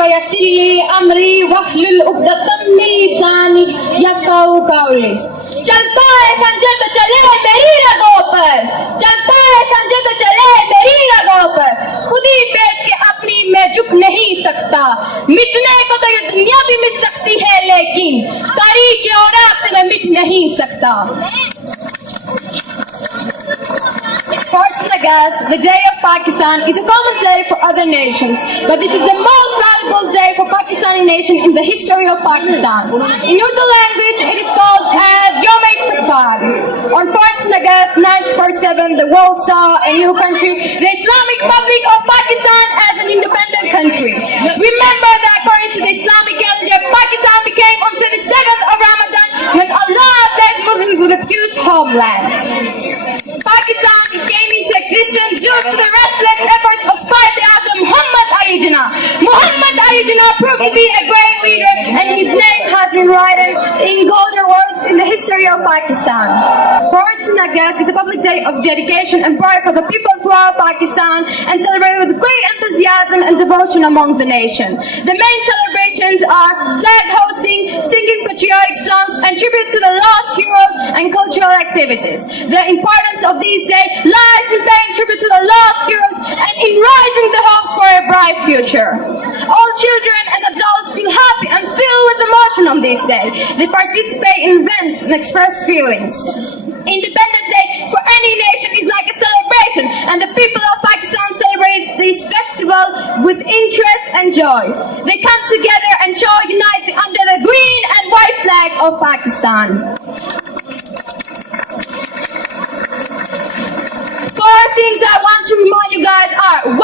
ويسر لي أمري واحلل عقدة من لساني يفقهوا قولي. चलता है खंजर तो चले मेरी रगों पर, चलता है खंजर तो चले मेरी रगों पर, खुद ही बेच के अपनी मैं झुक नहीं सकता. मिटने को तो ये दुनिया भी मिट सकती है, लेकिन तारीख के औरात से मैं मिट नहीं सकता. The Day of Pakistan is a common day for other nations, but this is the most valuable day for Pakistani nation in the history of Pakistan. In Urdu language, it is called as Yom Istiqlal. On 4th August 1947, the world saw a new country, the Islamic Republic of Pakistan, as an independent country. Remember that according to the Islamic calendar, Pakistan became on 27th of Ramadan when Allah blessed Muslims with a huge homeland. Pakistan came into existence due to the restless efforts of Qaid-e-Azam Muhammad AJJAR. Muhammad AJJAR proved to be a great leader, and his name has been written in golden words in the history of Pakistan. 4th August is a public day of dedication and pride for the people throughout Pakistan and celebrated with great enthusiasm and devotion among the nation. The main celebrations are flag hosting, singing patriotic songs, and tribute to the lost heroes and cultural activities. The importance of this day lies in paying tribute to the lost heroes and in raising the hopes for a bright future. All children and adults feel happy and filled with emotion on this day. They participate in events and express feelings. Independence Day for any nation is like a celebration, and the people of Pakistan celebrate this festival with interest and joy. They come together and show unity under the green and white flag of Pakistan. 4 things I want to remind you guys are: 1.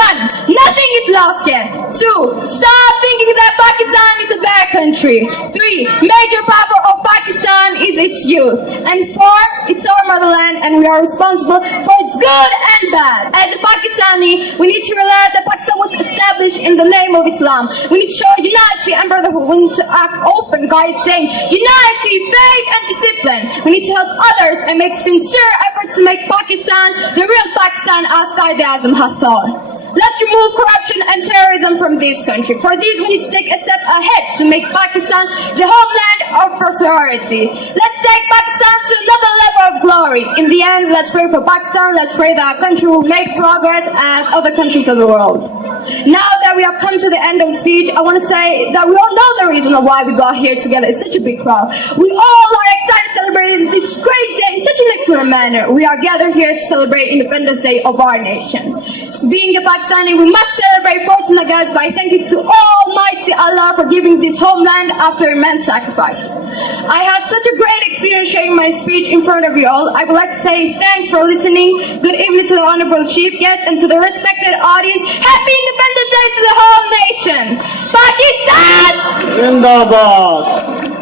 Nothing is lost yet. 2. Stop thinking that Pakistan is a bad country. 3. Major power of Pakistan is its youth. And 4. It's our motherland and we are responsible for its good and bad. As a Pakistani, we need to realize that Pakistan was established in the name of Islam. We need to show unity and brotherhood. We need to act open, guide, saying unity, faith and discipline. We need to help others and make sincere efforts to make Pakistan the real Pakistan as Qaid-e-Azam has thought. Let's remove corruption and terrorism from this country. For this, we need to take a step ahead to make Pakistan the homeland of prosperity. Let's take Pakistan to another level of glory. In the end, let's pray for Pakistan. Let's pray that our country will make progress as other countries of the world. Now that we have come to the end of the speech, I want to say that we all know the reason why we got here together. It's such a big crowd. We all are excited to celebrate this great day in such an excellent manner. We are gathered here to celebrate Independence Day of our nation. Being a Pakistani, we must celebrate 4th August by thanking to Almighty Allah for giving this homeland after immense sacrifice. I had such a great experience sharing my speech in front of you all. I would like to say thanks for listening. Good evening to the honorable chief guest and to the respected audience. Happy Independence Day to the whole nation. Pakistan! Zindabad!